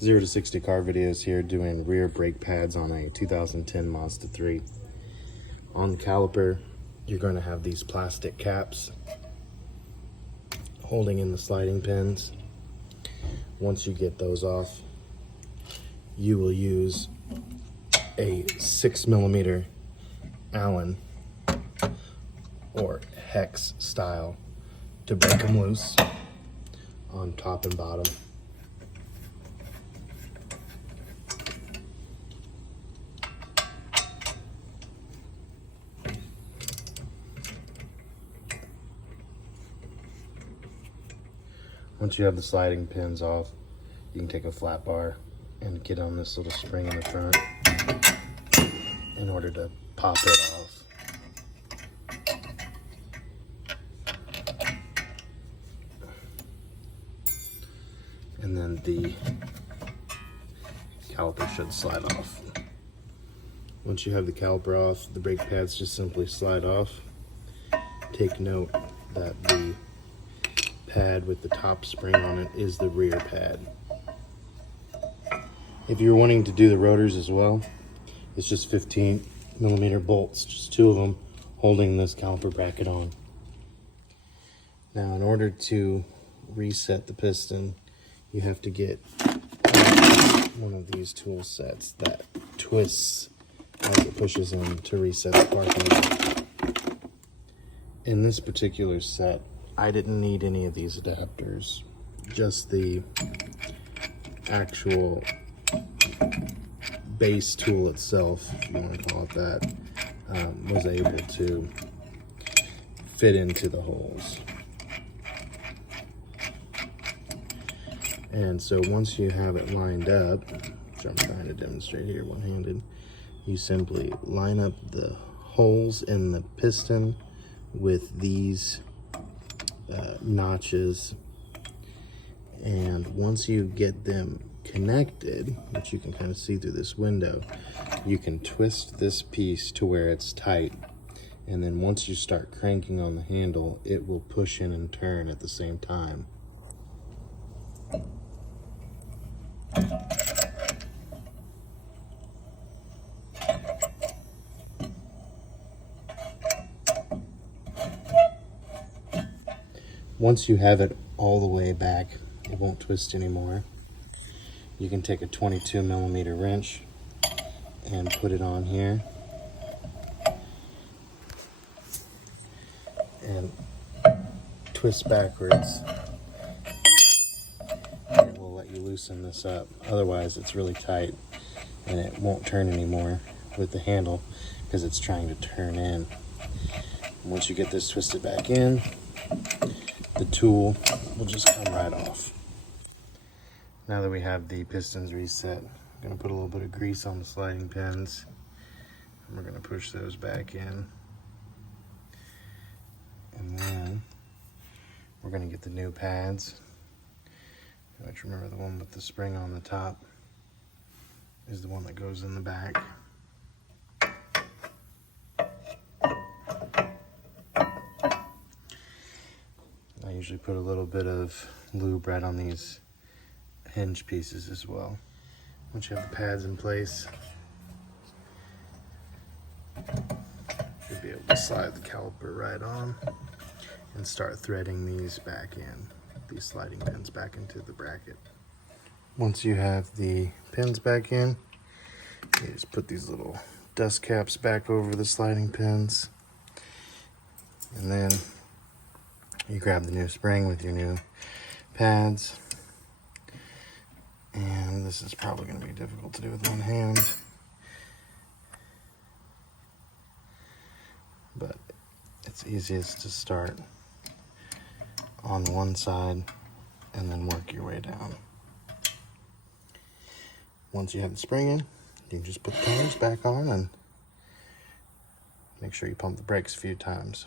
0 to 60 car videos here, doing rear brake pads on a 2010 Mazda 3. On the caliper, you're going to have these plastic caps holding in the sliding pins. Once you get those off, you will use a 6mm Allen or hex style to break them loose on top and bottom. Once you have the sliding pins off, you can take a flat bar and get on this little spring in the front in order to pop it off. And then the caliper should slide off. Once you have the caliper off, the brake pads just simply slide off. Take note that the pad with the top spring on it is the rear pad. If you're wanting to do the rotors as well, it's just 15mm bolts, just 2 of them holding this caliper bracket on. Now, in order to reset the piston, you have to get one of these tool sets that twists as it pushes in to reset the spark. In this particular set, I didn't need any of these adapters, just the actual base tool itself, if you want to call it that, was able to fit into the holes. And so once you have it lined up, which I'm trying to demonstrate here one-handed, you simply line up the holes in the piston with these notches, and once you get them connected, which you can kind of see through this window, you can twist this piece to where it's tight, and then once you start cranking on the handle, it will push in and turn at the same time. Once you have it all the way back, it won't twist anymore. You can take a 22mm wrench and put it on here and twist backwards. It will let you loosen this up. Otherwise, it's really tight and it won't turn anymore with the handle because it's trying to turn in. Once you get this twisted back in, the tool will just come right off. Now that we have the pistons reset, I'm going to put a little bit of grease on the sliding pins, and we're going to push those back in. And then we're going to get the new pads, which, remember, the one with the spring on the top is the one that goes in the back. I usually put a little bit of lube right on these hinge pieces as well. Once you have the pads in place, you'll be able to slide the caliper right on and start threading these back in, these sliding pins back into the bracket. Once you have the pins back in, you just put these little dust caps back over the sliding pins, and then you grab the new spring with your new pads. And this is probably going to be difficult to do with one hand, but it's easiest to start on one side and then work your way down. Once you have the spring in, you can just put the tires back on and make sure you pump the brakes a few times.